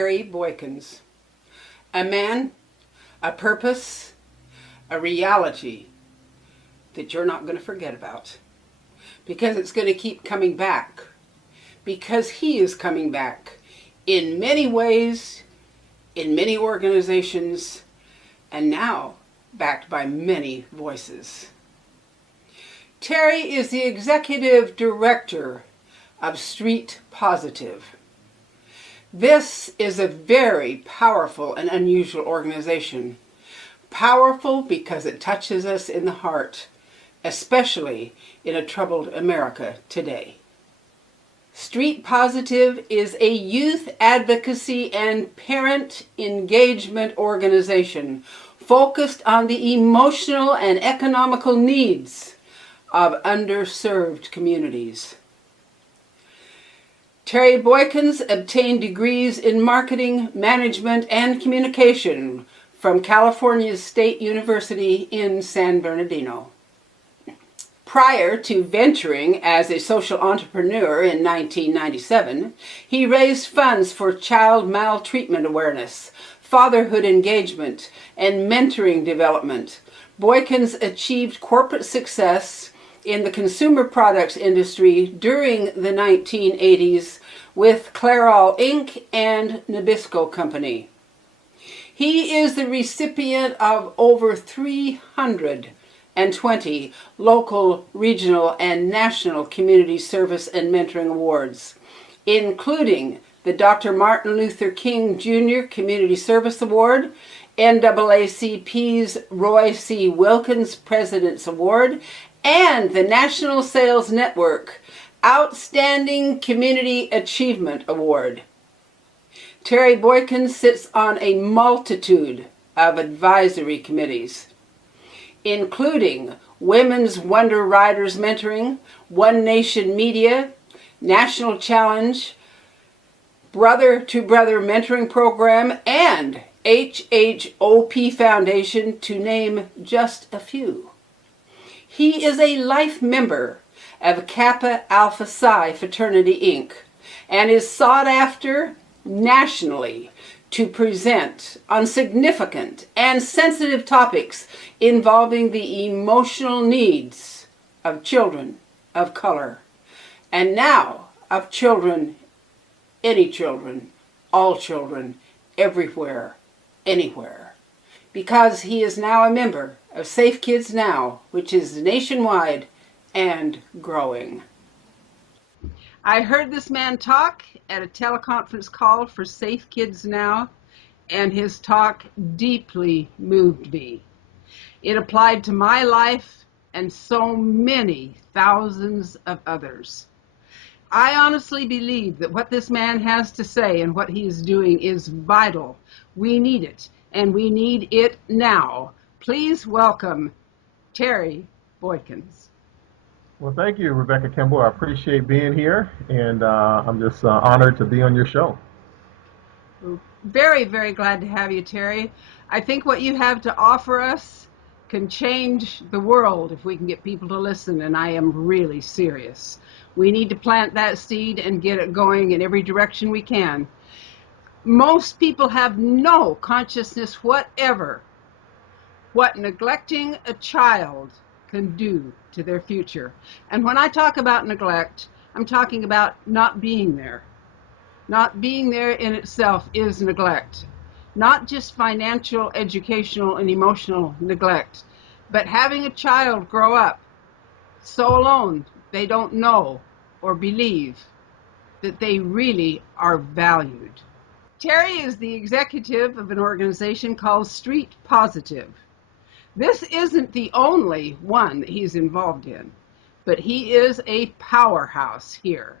Terry Boykins. A man, a purpose, a reality that you're not going to forget about. Because it's going to keep coming back. Because he is coming back in many ways, in many organizations, and now backed by many voices. Terry is the executive director of Street Positive. This is a very powerful and unusual organization. Powerful because it touches us in the heart, especially in a troubled America today. Street Positive is a youth advocacy and parent engagement organization focused on the emotional and economical needs of underserved communities. Terry Boykins obtained degrees in marketing, management, and communication from California's State University in San Bernardino. Prior to venturing as a social entrepreneur in 1997, he raised funds for child maltreatment awareness, fatherhood engagement, and mentoring development. Boykins achieved corporate success in the consumer products industry during the 1980s with Clairol Inc. and Nabisco Company. He is the recipient of over 320 local, regional, and national community service and mentoring awards, including the Dr. Martin Luther King Jr. Community Service Award, NAACP's Roy C. Wilkins President's Award, and the National Sales Network Outstanding Community Achievement Award. Terry Boykins sits on a multitude of advisory committees, including Women's Wonder Riders Mentoring, One Nation Media, National Challenge, Brother to Brother Mentoring Program, and HHOP Foundation, to name just a few. He is a life member of Kappa Alpha Psi Fraternity Inc. and is sought after nationally to present on significant and sensitive topics involving the emotional needs of children of color, and now of children, any children, all children, everywhere, anywhere. Because he is now a member of Safe Kids Now, which is nationwide and growing. I heard this man talk at a teleconference call for Safe Kids Now, and his talk deeply moved me. It applied to my life and so many thousands of others. I honestly believe that what this man has to say and what he is doing is vital. We need it, and we need it now. Please welcome Terry Boykins. Well, thank you, Rebecca Kimbel. I appreciate being here, and I'm just honored to be on your show. Very, very glad to have you, Terry. I think what you have to offer us can change the world if we can get people to listen, and I am really serious. We need to plant that seed and get it going in every direction we can. Most people have no consciousness whatever what neglecting a child can do to their future. And when I talk about neglect, I'm talking about not being there. Not being there in itself is neglect. Not just financial, educational, and emotional neglect, but having a child grow up so alone they don't know or believe that they really are valued. Terry is the executive of an organization called Street Positive. This isn't the only one that he's involved in, but he is a powerhouse here.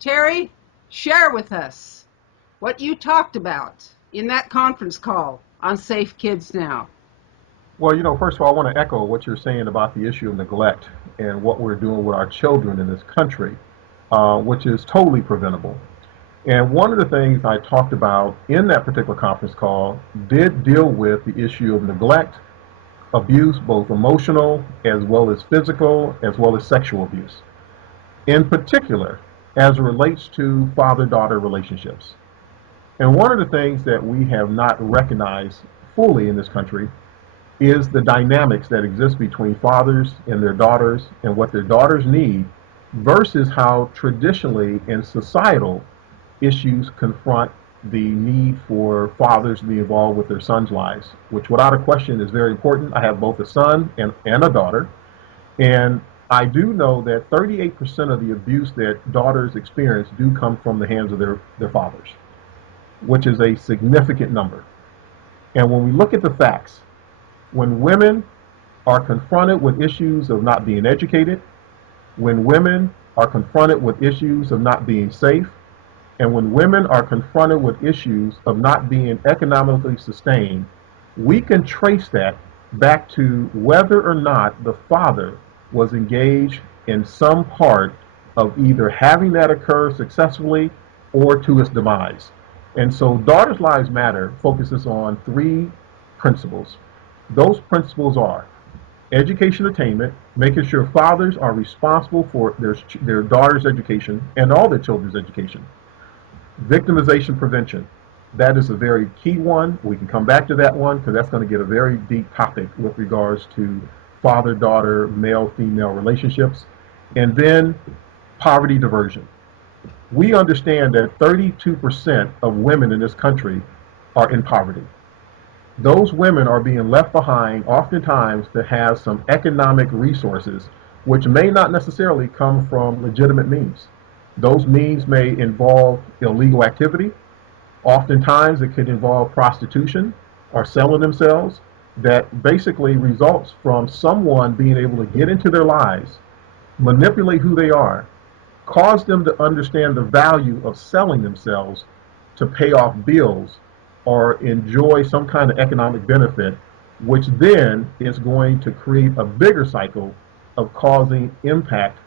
Terry, share with us what you talked about in that conference call on Safe Kids Now. Well, first of all, I want to echo what you're saying about the issue of neglect and what we're doing with our children in this country, which is totally preventable. And one of the things I talked about in that particular conference call did deal with the issue of neglect, abuse, both emotional as well as physical, as well as sexual abuse. In particular, as it relates to father-daughter relationships. And one of the things that we have not recognized fully in this country is the dynamics that exist between fathers and their daughters and what their daughters need versus how traditionally and societal issues confront the need for fathers to be involved with their sons' lives, which without a question is very important. I have both a son and a daughter, and I do know that 38% of the abuse that daughters experience do come from the hands of their fathers, which is a significant number. And when we look at the facts, when women are confronted with issues of not being educated, when women are confronted with issues of not being safe, and when women are confronted with issues of not being economically sustained, we can trace that back to whether or not the father was engaged in some part of either having that occur successfully or to its demise. And so Daughters' Lives Matter focuses on three principles. Those principles are education attainment, making sure fathers are responsible for their daughters' education and all their children's education. Victimization prevention. That is a very key one. We can come back to that one because that's going to get a very deep topic with regards to father-daughter, male-female relationships. And then poverty diversion. We understand that 32% of women in this country are in poverty. Those women are being left behind oftentimes to have some economic resources which may not necessarily come from legitimate means. Those means may involve illegal activity. Oftentimes it could involve prostitution or selling themselves that basically results from someone being able to get into their lives, manipulate who they are, cause them to understand the value of selling themselves to pay off bills or enjoy some kind of economic benefit, which then is going to create a bigger cycle of causing impact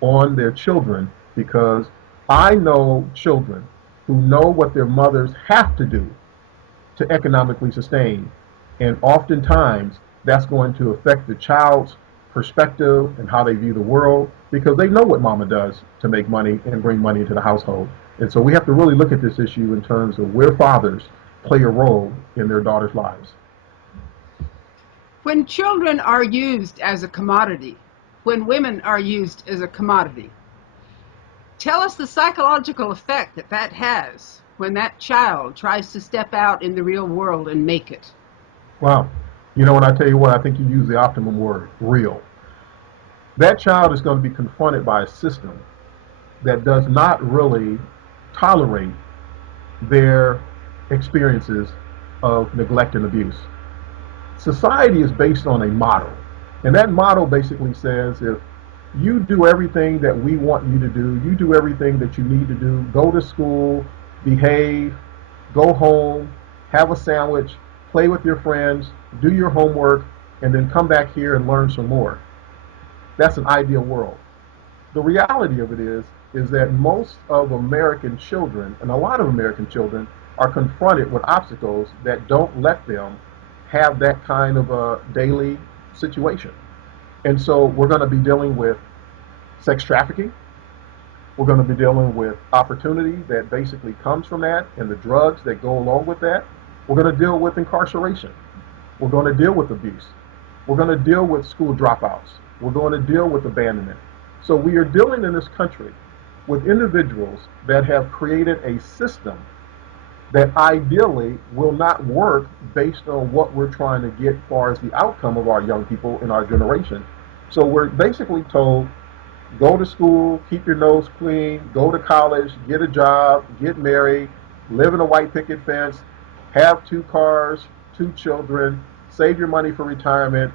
on their children because I know children who know what their mothers have to do to economically sustain. And oftentimes that's going to affect the child's perspective and how they view the world because they know what mama does to make money and bring money into the household. And so we have to really look at this issue in terms of where fathers play a role in their daughters' lives. When children are used as a commodity, when women are used as a commodity, tell us the psychological effect that that has when that child tries to step out in the real world and make it. Wow. You know, when I tell you what, I think you use the optimum word, real. That child is going to be confronted by a system that does not really tolerate their experiences of neglect and abuse. Society is based on a model, and that model basically says if you do everything that we want you to do, you do everything that you need to do, go to school, behave, go home, have a sandwich, play with your friends, do your homework, and then come back here and learn some more. That's an ideal world. The reality of it is that most of American children, and a lot of American children, are confronted with obstacles that don't let them have that kind of a daily situation. And so we're going to be dealing with sex trafficking. We're going to be dealing with opportunity that basically comes from that and the drugs that go along with that. We're going to deal with incarceration. We're going to deal with abuse. We're going to deal with school dropouts. We're going to deal with abandonment. So we are dealing in this country with individuals that have created a system that ideally will not work based on what we're trying to get as far as the outcome of our young people in our generation. So we're basically told, go to school, keep your nose clean, go to college, get a job, get married, live in a white picket fence, have 2 cars, 2 children, save your money for retirement,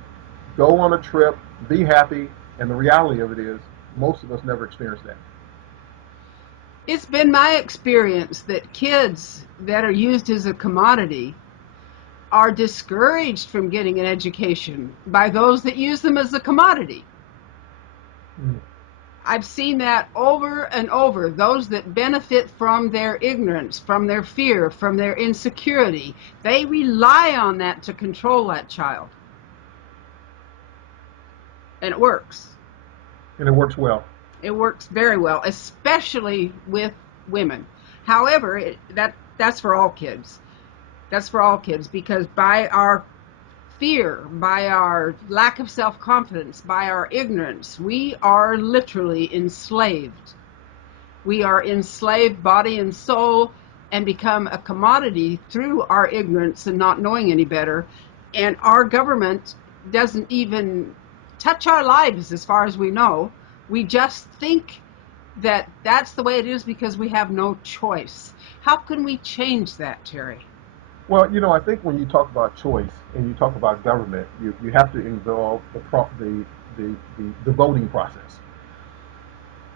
go on a trip, be happy, and the reality of it is most of us never experience that. It's been my experience that kids that are used as a commodity are discouraged from getting an education by those that use them as a commodity. Mm. I've seen that over and over. Those that benefit from their ignorance, from their fear, from their insecurity, they rely on that to control that child. And it works. And it works well. It works very well, especially with women. However, that that's for all kids. That's for all kids, because by our fear, by our lack of self-confidence, by our ignorance, we are literally enslaved. We are enslaved body and soul, and become a commodity through our ignorance and not knowing any better. And our government doesn't even touch our lives as far as we know. We just think that that's the way it is because we have no choice. How can we change that, Terry? Well, I think when you talk about choice and you talk about government, you have to involve the voting process.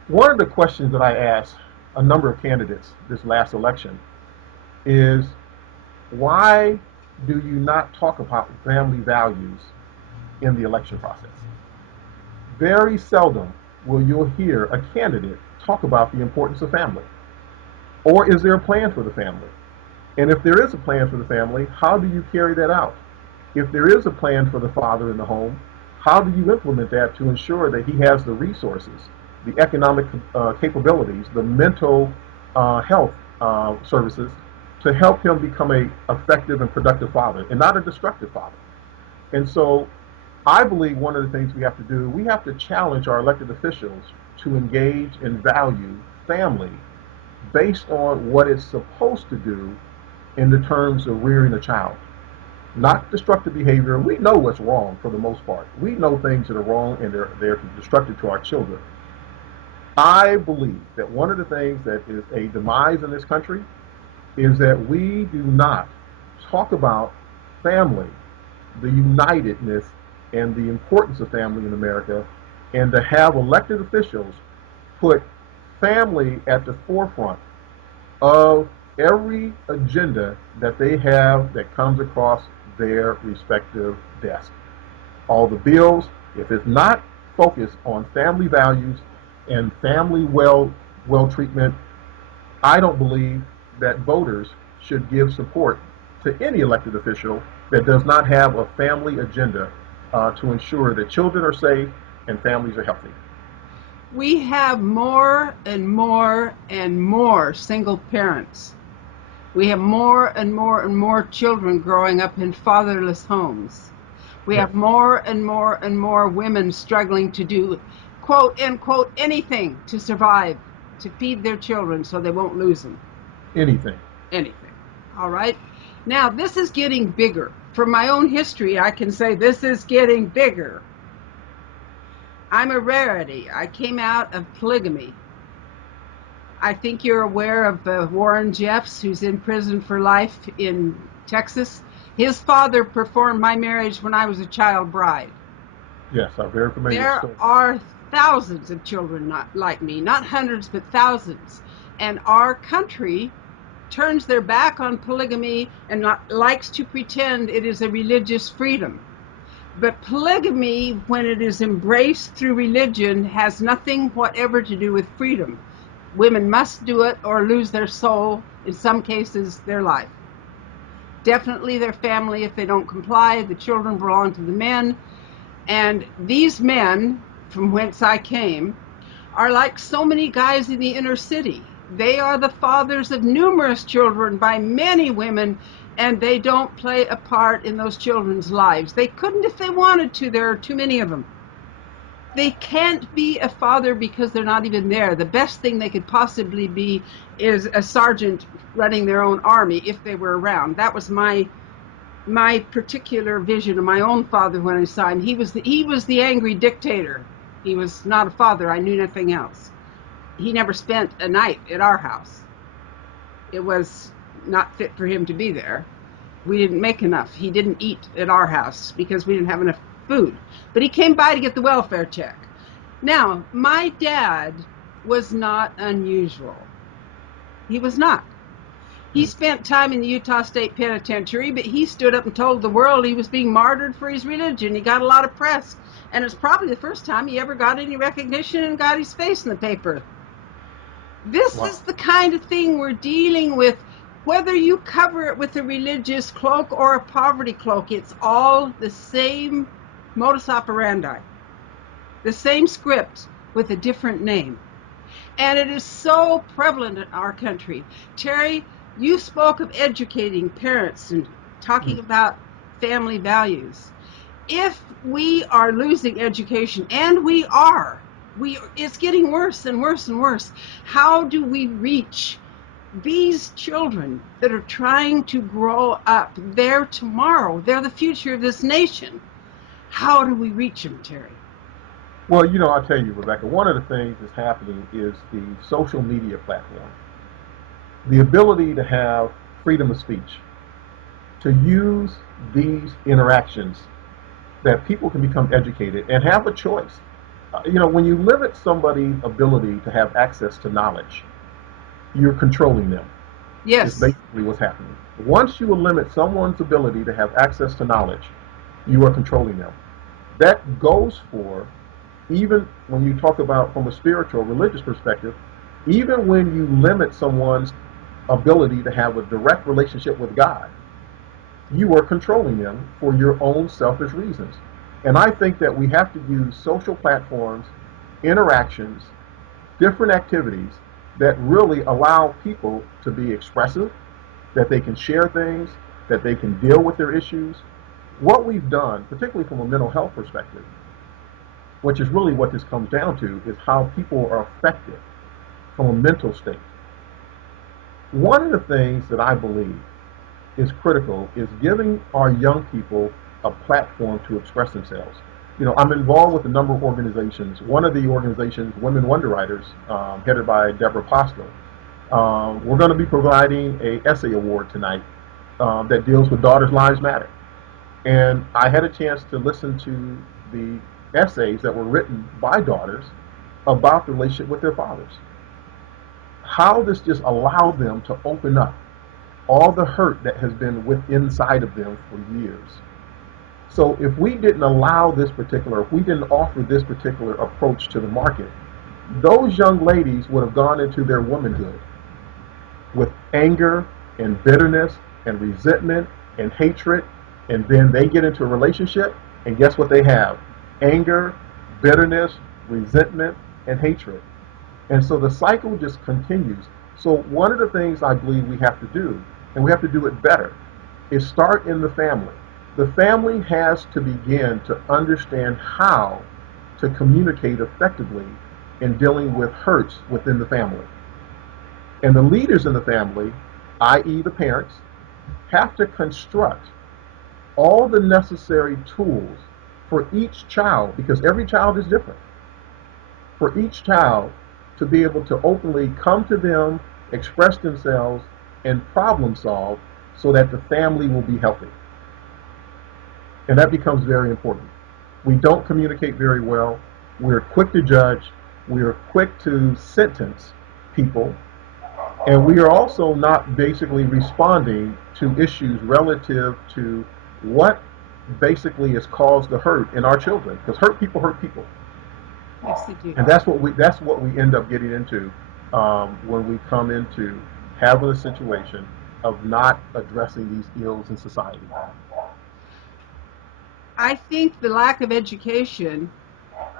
One of the questions that I asked a number of candidates this last election is, why do you not talk about family values in the election process? Very seldom will you hear a candidate talk about the importance of family. Or is there a plan for the family? And if there is a plan for the family, how do you carry that out? If there is a plan for the father in the home, how do you implement that to ensure that he has the resources, the economic capabilities, the mental health services to help him become a effective and productive father and not a destructive father? And so I believe one of the things we have to do, we have to challenge our elected officials to engage and value family based on what it's supposed to do in the terms of rearing a child. Not destructive behavior. We know what's wrong for the most part. We know things that are wrong and they're destructive to our children. I believe that one of the things that is a demise in this country is that we do not talk about family, the unitedness and the importance of family in America, and to have elected officials put family at the forefront of every agenda that they have that comes across their respective desk. All the bills, if it's not focused on family values and family well treatment, I don't believe that voters should give support to any elected official that does not have a family agenda to ensure that children are safe and families are healthy. We have more and more and more single parents. We have more and more and more children growing up in fatherless homes. We Yes. have more and more and more women struggling to do, quote, unquote, anything to survive, to feed their children so they won't lose them. Anything. Anything. All right? Now, this is getting bigger. From my own history, I can say this is getting bigger. I'm a rarity. I came out of polygamy. I think you're aware of Warren Jeffs, who's in prison for life in Texas. His father performed my marriage when I was a child bride. Yes, I'm very familiar with the There story. are thousands of children not like me, not hundreds, but thousands. And our country turns their back on polygamy and likes to pretend it is a religious freedom. But polygamy, when it is embraced through religion, has nothing whatever to do with freedom. Women must do it or lose their soul, in some cases, their life. Definitely their family if they don't comply. The children belong to the men. And these men, from whence I came, are like so many guys in the inner city. They are the fathers of numerous children by many women, and they don't play a part in those children's lives. They couldn't if they wanted to. There are too many of them. They can't be a father because they're not even there. The best thing they could possibly be is a sergeant running their own army if they were around. That was my particular vision of my own father when I saw him. He was the angry dictator. He was not a father. I knew nothing else. He never spent a night at our house. It was not fit for him to be there. We didn't make enough. He didn't eat at our house because we didn't have enough food. But he came by to get the welfare check. Now, my dad was not unusual. He was not. He spent time in the Utah State Penitentiary, but he stood up and told the world he was being martyred for his religion. He got a lot of press, and it's probably the first time he ever got any recognition and got his face in the paper. This Wow. is the kind of thing we're dealing with. Whether you cover it with a religious cloak or a poverty cloak, it's all the same modus operandi, the same script with a different name. And it is so prevalent in our country. Terry, You spoke of educating parents and talking about family values. If we are losing education, and it's getting worse and worse and worse, how do we reach these children that are trying to grow up? They're tomorrow. They're the future of this nation. How do we reach them, Terry? Well, you know, I'll tell you, Rebecca, one of the things that's happening is the social media platform. The ability to have freedom of speech, to use these interactions that people can become educated and have a choice. You know, when you limit somebody's ability to have access to knowledge, you're controlling them, is Yes. basically what's happening. Once you limit someone's ability to have access to knowledge, you are controlling them. That goes for even when you talk about from a spiritual, religious perspective, even when you limit someone's ability to have a direct relationship with God, you are controlling them for your own selfish reasons. And I think that we have to use social platforms, interactions, different activities that really allow people to be expressive, that they can share things, that they can deal with their issues. What we've done, particularly from a mental health perspective, which is really what this comes down to, is how people are affected from a mental state. One of the things that I believe is critical is giving our young people a platform to express themselves. You know, I'm involved with a number of organizations. One of the organizations, Women Wonder Writers, headed by Deborah Postel. We're going to be providing a essay award tonight that deals with Daughters' Lives Matter. And I had a chance to listen to the essays that were written by daughters about the relationship with their fathers. How this just allowed them to open up all the hurt that has been inside of them for years. So if we didn't allow this particular, if we didn't offer this particular approach to the market, those young ladies would have gone into their womanhood with anger and bitterness and resentment and hatred, and then they get into a relationship, and guess what they have? Anger, bitterness, resentment, and hatred. And so the cycle just continues. So one of the things I believe we have to do, and we have to do it better, is start in the family. The family has to begin to understand how to communicate effectively in dealing with hurts within the family. And the leaders in the family, i.e. the parents, have to construct all the necessary tools for each child, because every child is different, for each child to be able to openly come to them, express themselves, and problem solve so that the family will be healthy. And that becomes very important. We don't communicate very well. We're quick to judge. We are quick to sentence people. And we are also not basically responding to issues relative to what basically has caused the hurt in our children. Because hurt people hurt people. Yes, they do. And that's what we end up getting into when we come into having a situation of not addressing these ills in society. I think the lack of education,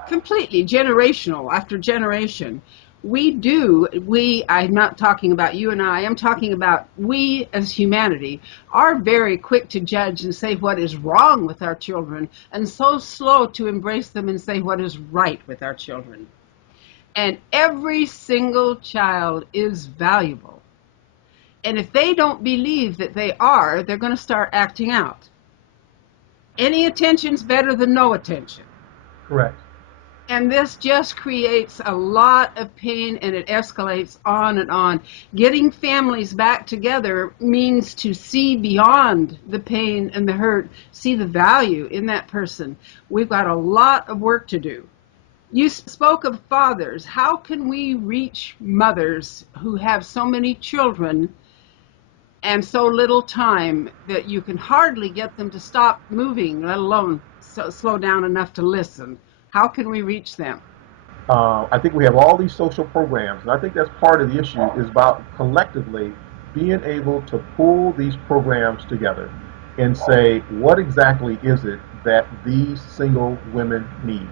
completely generational after generation, I'm not talking about you and I'm talking about we as humanity are very quick to judge and say what is wrong with our children, and so slow to embrace them and say what is right with our children. And every single child is valuable. And if they don't believe that they are, they're going to start acting out. Any attention's better than no attention. Correct. And this just creates a lot of pain, and it escalates on and on. Getting families back together means to see beyond the pain and the hurt, see the value in that person. We've got a lot of work to do. You spoke of fathers. How can we reach mothers who have so many children and so little time that you can hardly get them to stop moving, let alone slow down enough to listen? How can we reach them? I think we have all these social programs, and I think that's part of the issue is about collectively being able to pull these programs together and say, what exactly is it that these single women need?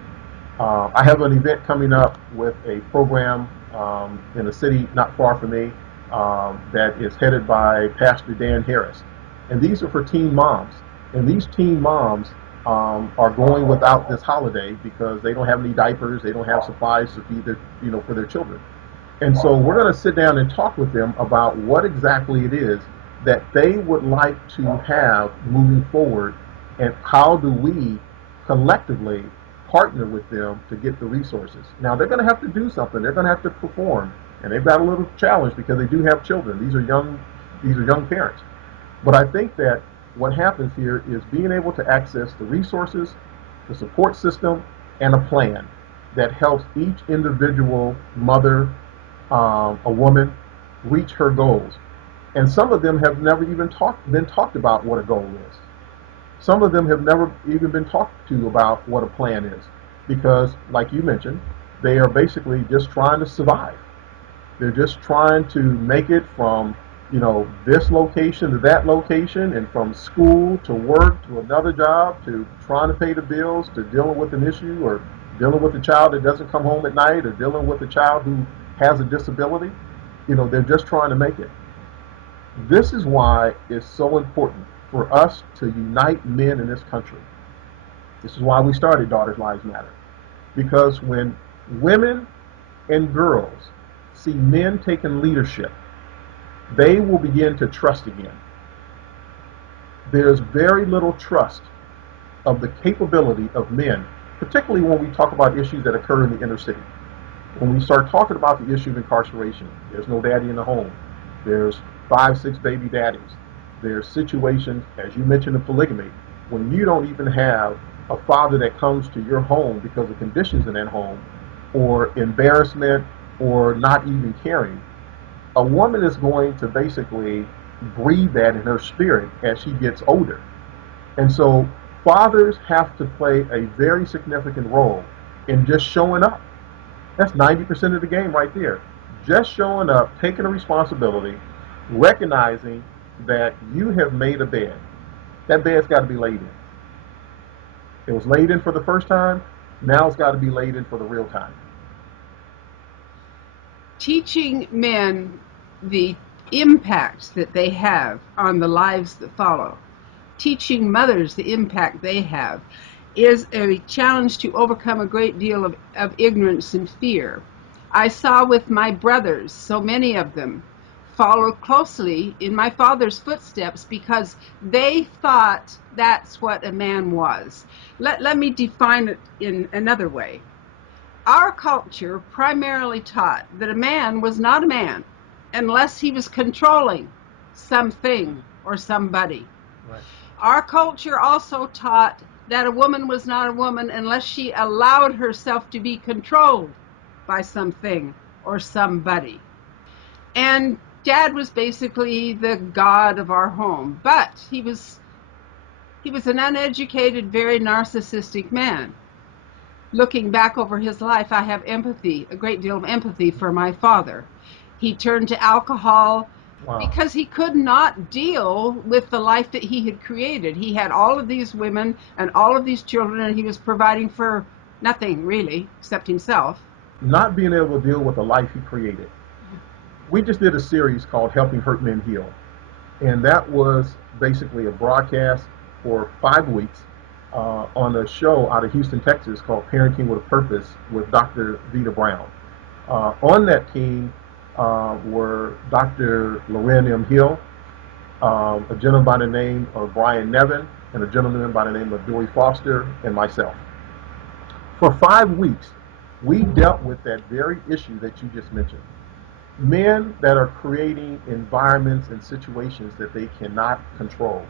I have an event coming up with a program in a city not far from me that is headed by Pastor Dan Harris. And these are for teen moms. And these teen moms are going without this holiday because they don't have any diapers, they don't have supplies to feed their, for their children. And so we're going to sit down and talk with them about what exactly it is that they would like to have moving forward, and how do we collectively partner with them to get the resources. Now they're going to have to do something. They're going to have to perform, and they've got a little challenge because they do have children. These are young parents. But I think that what happens here is being able to access the resources, the support system, and a plan that helps each individual mother, a woman, reach her goals. And some of them have never even been talked about what a goal is. Some of them have never even been talked to about what a plan is, because, like you mentioned, they are basically just trying to survive. They're just trying to make it from, this location to that location, and from school to work to another job, to trying to pay the bills, to dealing with an issue, or dealing with a child that doesn't come home at night, or dealing with a child who has a disability. They're just trying to make it. This is why it's so important for us to unite men in this country. This is why we started Daughters Lives Matter. Because when women and girls see men taking leadership, they will begin to trust again. There's very little trust of the capability of men, particularly when we talk about issues that occur in the inner city. When we start talking about the issue of incarceration, there's no daddy in the home. There's 5, 6 baby daddies. There's situations, as you mentioned, of polygamy, when you don't even have a father that comes to your home because of conditions in that home, or embarrassment, or not even caring. A woman is going to basically breathe that in her spirit as she gets older. And so fathers have to play a very significant role in just showing up. That's 90% of the game right there. Just showing up, taking a responsibility, recognizing that you have made a bed. That bed's got to be laid in. It was laid in for the first time. Now it's got to be laid in for the real time. Teaching men the impact that they have on the lives that follow, teaching mothers the impact they have, is a challenge to overcome a great deal of ignorance and fear. I saw with my brothers, so many of them follow closely in my father's footsteps because they thought that's what a man was. Let me define it in another way. Our culture primarily taught that a man was not a man unless he was controlling something or somebody. Right. Our culture also taught that a woman was not a woman unless she allowed herself to be controlled by something or somebody. And Dad was basically the god of our home, but he was an uneducated, very narcissistic man. Looking back over his life, I have empathy, a great deal of empathy for my father. He turned to alcohol. Wow. Because he could not deal with the life that he had created. He had all of these women and all of these children, and he was providing for nothing, really, except himself. Not being able to deal with the life he created. We just did a series called Helping Hurt Men Heal. And that was basically a broadcast for 5 weeks on a show out of Houston, Texas called Parenting with a Purpose with Dr. Vita Brown. On that team were Dr. Loren M. Hill, a gentleman by the name of Brian Nevin, and a gentleman by the name of Dewey Foster, and myself. For 5 weeks, we dealt with that very issue that you just mentioned. Men that are creating environments and situations that they cannot control.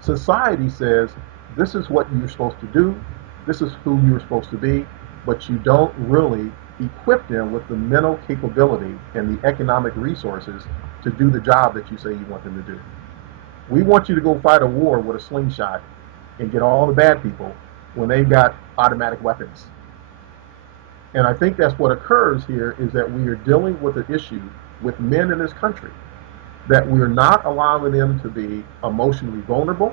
Society says, this is what you're supposed to do, this is who you're supposed to be, but you don't really equip them with the mental capability and the economic resources to do the job that you say you want them to do. We want you to go fight a war with a slingshot and get all the bad people when they've got automatic weapons. And I think that's what occurs here, is that we are dealing with an issue with men in this country, that we're not allowing them to be emotionally vulnerable,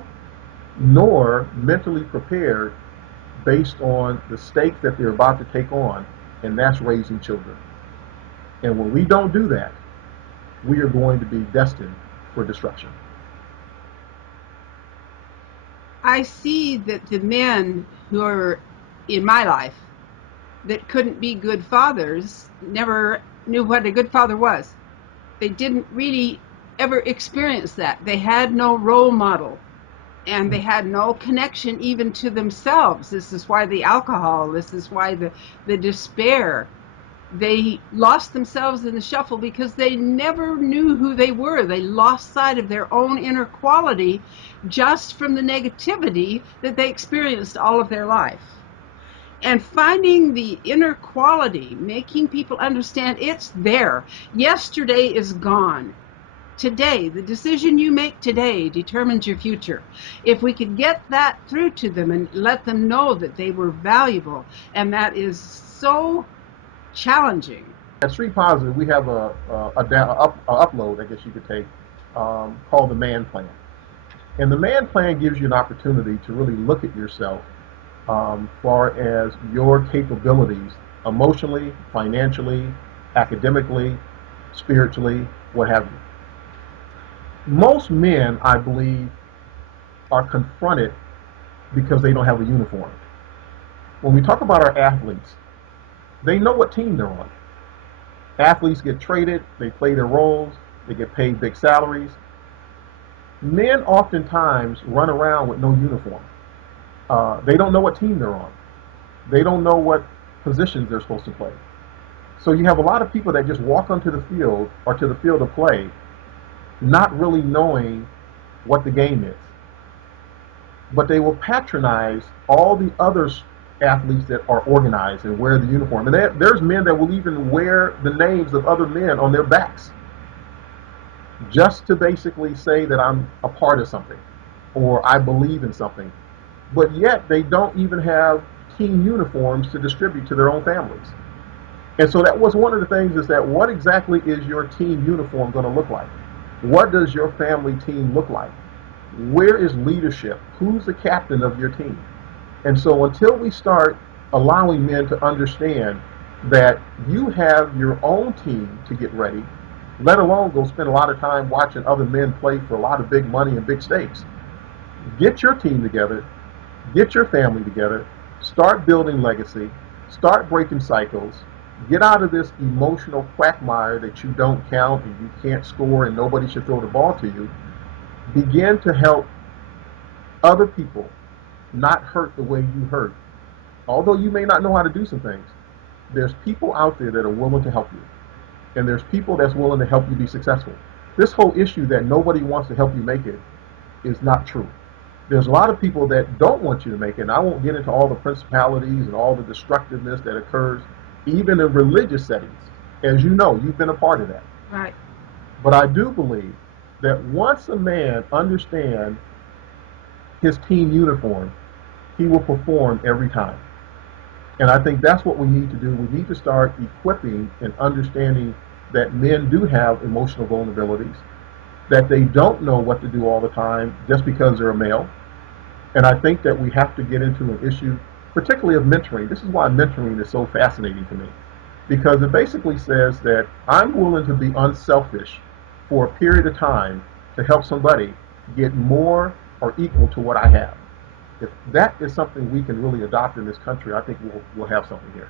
nor mentally prepared based on the stake that they're about to take on, and that's raising children. And when we don't do that, we are going to be destined for destruction. I see that the men who are in my life that couldn't be good fathers never knew what a good father was. They didn't really ever experience that. They had no role model, and they had no connection even to themselves. This is why the alcohol, this is why the despair. They lost themselves in the shuffle because they never knew who they were. They lost sight of their own inner quality just from the negativity that they experienced all of their life. And finding the inner quality, making people understand it's there. Yesterday is gone. Today, the decision you make today determines your future. If we could get that through to them and let them know that they were valuable, and that is so challenging. At Street Positive, we have a upload, I guess you could take, called the Man Plan. And the Man Plan gives you an opportunity to really look at yourself far as your capabilities emotionally, financially, academically, spiritually, what have you. Most men, I believe, are confronted because they don't have a uniform. When we talk about our athletes, they know what team they're on. Athletes get traded, they play their roles, they get paid big salaries. Men oftentimes run around with no uniform. They don't know what team they're on. They don't know what positions they're supposed to play. So you have a lot of people that just walk onto the field or to the field of play not really knowing what the game is. But they will patronize all the other athletes that are organized and wear the uniform. And there's men that will even wear the names of other men on their backs just to basically say that I'm a part of something or I believe in something. But yet they don't even have team uniforms to distribute to their own families. And so that was one of the things, is that what exactly is your team uniform going to look like? What does your family team look like? Where is leadership? Who's the captain of your team? And so until we start allowing men to understand that you have your own team to get ready, let alone go spend a lot of time watching other men play for a lot of big money and big stakes, get your team together, get your family together, start building legacy, start breaking cycles, get out of this emotional quagmire that you don't count and you can't score and nobody should throw the ball to you. Begin to help other people not hurt the way you hurt. Although you may not know how to do some things, there's people out there that are willing to help you. And there's people that's willing to help you be successful. This whole issue that nobody wants to help you make it is not true. There's a lot of people that don't want you to make it, and I won't get into all the principalities and all the destructiveness that occurs even in religious settings. As you know, you've been a part of that. Right. But I do believe that once a man understands his team uniform, he will perform every time. And I think that's what we need to do. We need to start equipping and understanding that men do have emotional vulnerabilities, that they don't know what to do all the time just because they're a male. And I think that we have to get into an issue, particularly of mentoring. This is why mentoring is so fascinating to me, because it basically says that I'm willing to be unselfish for a period of time to help somebody get more or equal to what I have. If that is something we can really adopt in this country, I think we'll have something here.